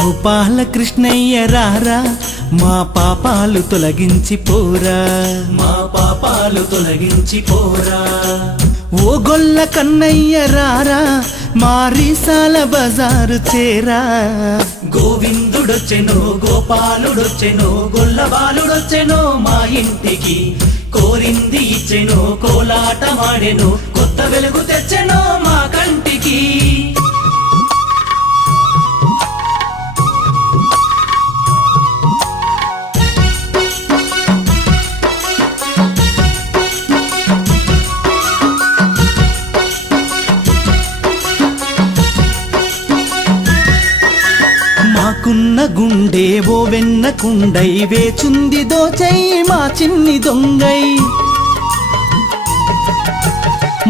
గోపాల కృష్ణయ్య రారా మా పాపాలు తొలగించి పోరా, మా పాపాలు తొలగించి పోరా. ఓ గొల్ల కన్నయ్య రారా మారీసాల బజారు చేరా. గోవిందుడొచ్చెనో గోపాలుడొచ్చెనో గొల్లబాలుడొచ్చెనో మా ఇంటికి, కోరింది ఇచ్చెనో కోలాటమాడెనో కొత్త వెలుగు తెచ్చెనో మా కంటికి. మాకున్న గుండె ఓ వెన్న కుండై వేచుంది దోచై మా చిన్ని దొంగై.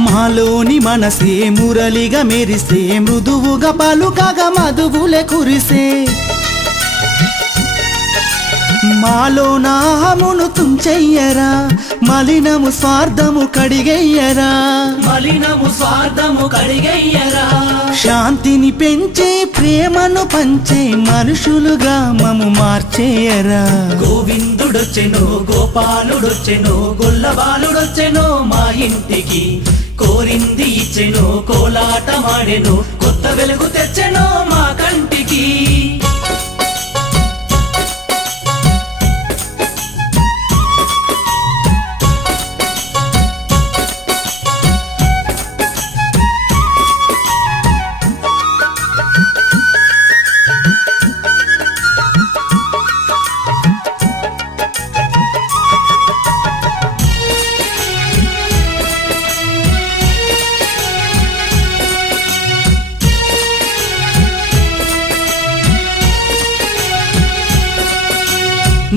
మాలోని మనసే మురళిగా మెరిసే మృదువుగా పలుకగా మధువులే కురిసే. మాలో నాహమును తుంచెయ్యరా మలినము స్వార్థము కడిగెయ్యరా, మలినము స్వార్థము కడిగెయ్యరా. శాంతిని పెంచే ప్రేమను పంచే మనుషులుగా మము మార్చేయరా. గోవిందుడొచ్చెనో గోపాలుడొచ్చెనో గొల్లబాలుడొచ్చెనో మా ఇంటికి, కోరింది ఇచ్చెనో కోలాటమాడెనో కొత్త వెలుగు తెచ్చెనో మా కంటికి.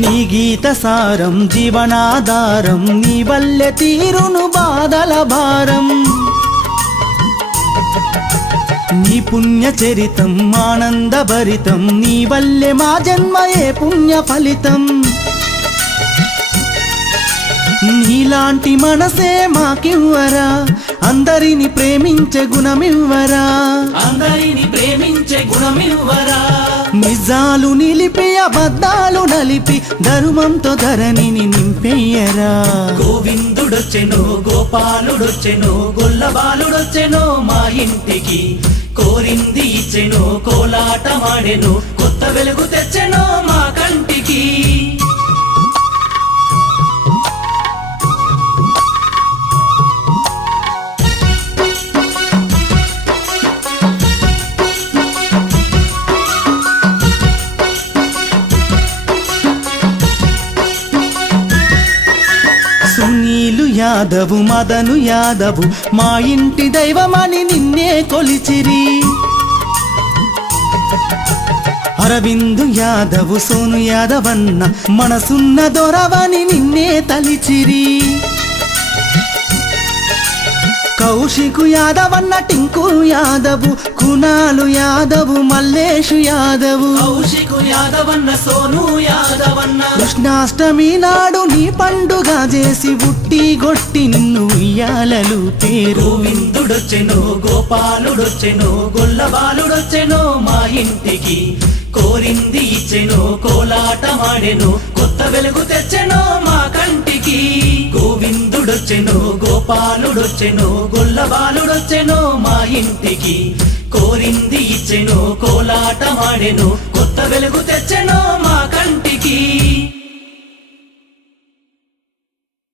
నీ గీత సారం జీవనాధారం, నీ వల్లె తీరును బాధల భారం. నీ పుణ్య చరితం ఆనందభరితం, నీ వల్లె మా జన్మయే పుణ్య ఫలితం. నీలాంటి మనసే మాకివ్వరా, అందరిని ప్రేమించే గుణమివ్వరా, అందరిని ప్రేమించే గుణమివ్వరా. నిజాలు నిలిపి అబద్ధాలు నలిపి ధర్మంతో ధరణిని నింపెయ్యరా. గోవిందుడొచ్చెనో గోపాలుడొచ్చెనో గొల్లబాలుడొచ్చెనో మా ఇంటికి, కోరింది ఇచ్చెనో కోలాటమాడెనో కొత్త వెలుగు తెచ్చెనో మా కంటికి. సునీలు యాదవు మదను యాదవు మా ఇంటి దైవమని నిన్నే కొలిచిరి. అరవిందు యాదవు సోను యాదవన్న మనసున్న దొరవని నిన్నే తలిచిరి. కౌశికు యాదవన్న టింకు యాదవు, కునాలు యాదవు మల్లేషు యాదవు, కౌశికు యాదవన్న సోను యాదవన్న. కృష్ణాష్టమి నాడు నీ పండుగ చేసి ఉట్టి గొట్టి నిన్ను ఉయ్యాలలు పేరు. గోవిందుడొచ్చెనో గోపాలుడొచ్చెనో గొల్లబాలుడొచ్చెనో మా ఇంటికి, కోరింది ఇచ్చెనో కోలాటమాడెనో కొత్త వెలుగు తెచ్చెనో మా కంటికి. గోవిందుడొచ్చెనో గోపాలుడొచ్చెనో గొల్లబాలుడొచ్చెనో మా ఇంటికి, కోరింది ఇచ్చెనో కోలాటమాడెనో కొత్త వెలుగు తెచ్చెనో మా కంటికి.